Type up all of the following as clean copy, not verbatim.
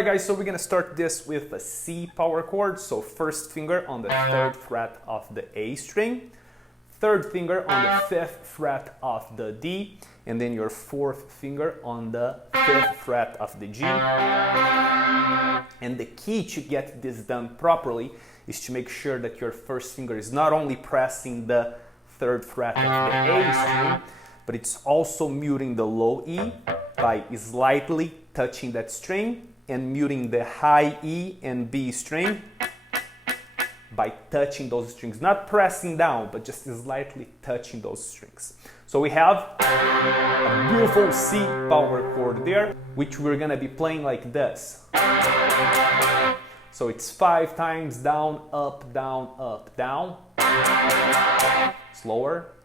Alright guys, so we're gonna start this with a C power chord. So first finger on the 3rd fret of the A string, 3rd finger on the 5th fret of the D, and then your 4th finger on the 5th fret of the G. And the key to get this done properly is to make sure that your first finger is not only pressing the 3rd fret of the A string, but it's also muting the low E by slightly touching that string, and muting the high E and B string by touching those strings, not pressing down, but just slightly touching those strings. So we have a beautiful C power chord there, which we're gonna be playing like this. So it's 5 times down, up, down, up, down. Slower.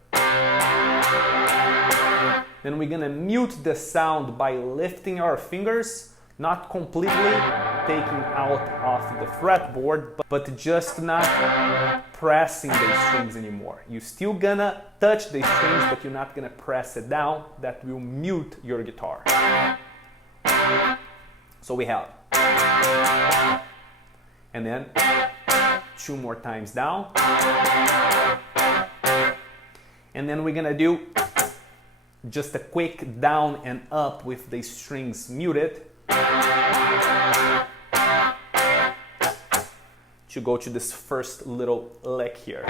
Then we're gonna mute the sound by lifting our fingers, not completely taking out of the fretboard, but just not pressing the strings anymore. You're still gonna touch the strings, but you're not gonna press it down. That will mute your guitar. So we have, and then 2 more times down. And then we're gonna do just a quick down and up with the strings muted, to go to this first little lick here,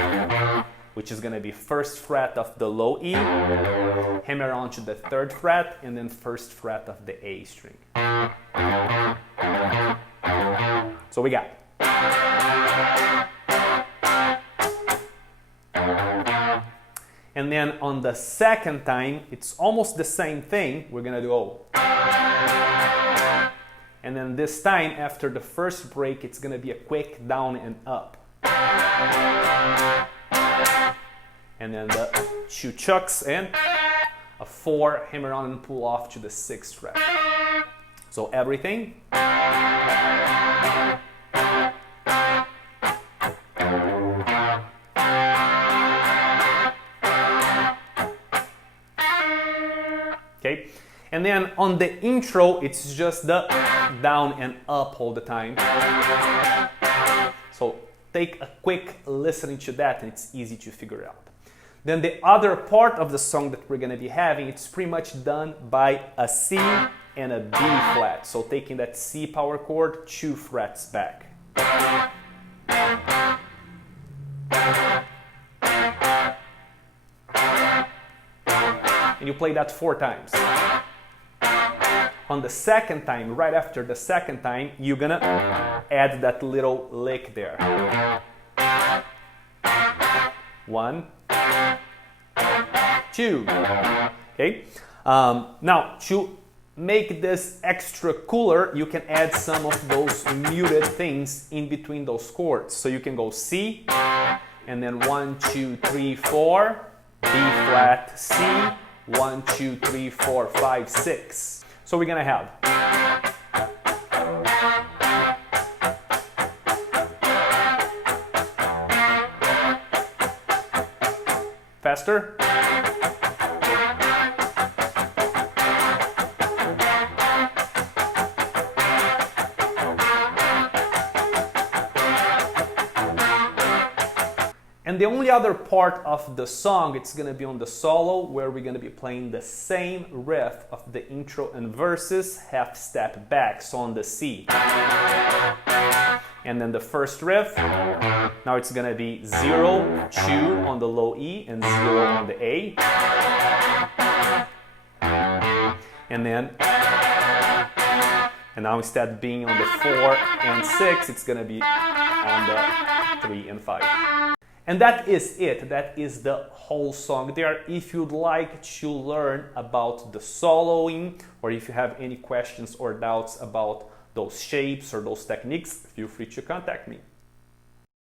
which is going to be 1st fret of the low E, hammer on to the 3rd fret, and then 1st fret of the A string. So we got. And then on the 2nd time, it's almost the same thing. We're going to do and then this time, after the first break, it's going to be a quick down and up. And then the 2 chucks and a 4, hammer on and pull off to the 6th fret. So everything. Okay. And then on the intro, it's just the down and up all the time. So take a quick listening to that, and it's easy to figure out. Then the other part of the song that we're going to be having, it's pretty much done by a C and a B flat. So taking that C power chord 2 frets back. And you play that 4 times. On the 2nd time, right after the 2nd time, you're gonna add that little lick there. 1, 2. Okay. Now, to make this extra cooler, you can add some of those muted things in between those chords. So you can go C, and then 1, 2, 3, 4, B flat, C, 1, 2, 3, 4, 5, 6. So we're gonna have faster, and the only other part of the song, it's going to be on the solo, where we're going to be playing the same riff of the intro and verses, half step back, so on the C. And then the first riff, now it's going to be 0, 2 on the low E, and 0 on the A. And then, and now instead of being on the 4 and 6, it's going to be on the 3 and 5. And that is it. That is the whole song there. If you'd like to learn about the soloing, or if you have any questions or doubts about those shapes or those techniques, feel free to contact me.